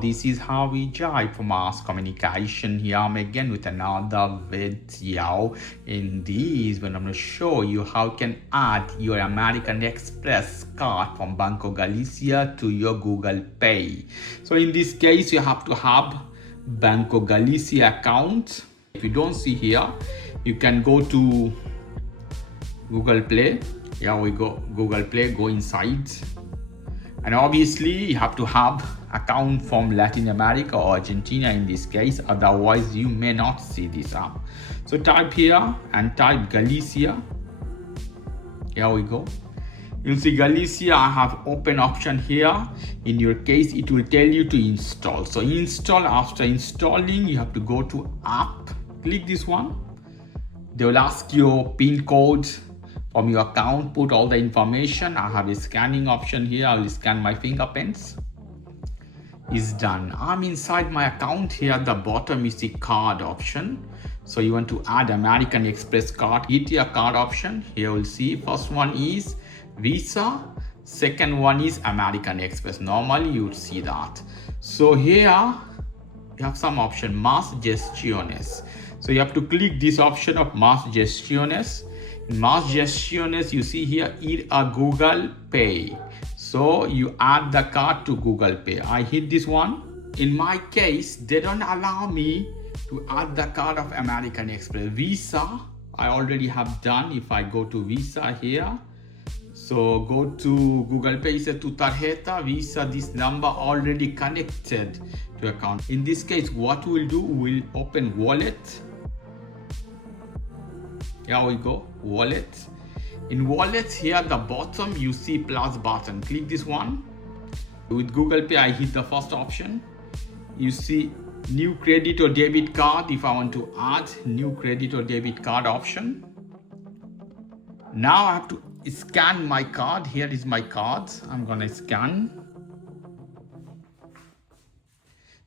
this is how we jive for mass communication. Here I'm again with another video. In this, when I'm going to show you how you can add your American Express card from Banco Galicia to your Google Pay. So in this case, you have to have Banco Galicia account. If you don't see here, you can go to Google Play. Here we go, Google Play, go inside. And obviously you have to have account from Latin America or Argentina in this case, otherwise you may not see this app. So type here and type Galicia. Here we go. You'll see Galicia. I have open option here. In your case, it will tell you to install. So install. After installing, you have to go to app. Click this one. They will ask you PIN code from your account, put all the information. I have a scanning option here. I will scan my fingerprints. Is done. I'm inside my account. Here at the bottom is the card option. So you want to add American Express card. Hit your card option. Here we'll see first one is Visa. Second one is American Express. Normally you would see that. So here you have some option, Más Gestiones. So you have to click this option of Más Gestiones. In Más Gestiones, you see here, ir a Google Pay. So you add the card to Google Pay. I hit this one. In my case, they don't allow me to add the card of American Express. Visa, I already have done. If I go to Visa here, so go to Google Pay, say to tarjeta, Visa, this number already connected to account. In this case, what we'll do, we'll open wallet. Here we go, wallet. In wallet, here at the bottom, you see plus button. Click this one. With Google Pay, I hit the first option. You see new credit or debit card. If I want to add new credit or debit card option. Now I have to scan my card. Here is my card. I'm gonna scan.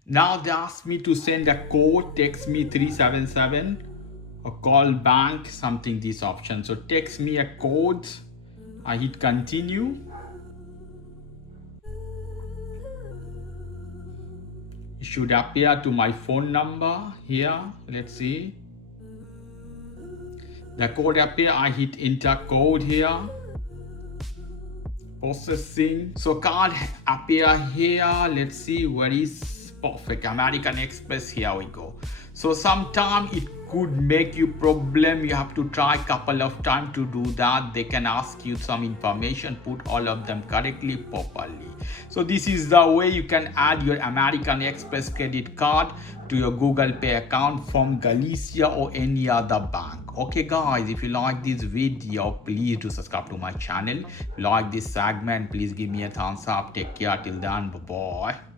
Now they ask me to send a code, text me 377. Or call bank, something, this option. So text me a code. I hit continue. It should appear to my phone number here. Let's see. The code appear. I hit enter code here. Processing. So card appear here. Let's see where is perfect. American Express. Here we go. So sometimes it could make you problem. You have to try a couple of times to do that. They can ask you some information, put all of them correctly, properly. So this is the way you can add your American Express credit card to your Google Pay account from Galicia or any other bank. Okay guys, if you like this video, please do subscribe to my channel. If you like this segment, please give me a thumbs up. Take care till then. Bye bye.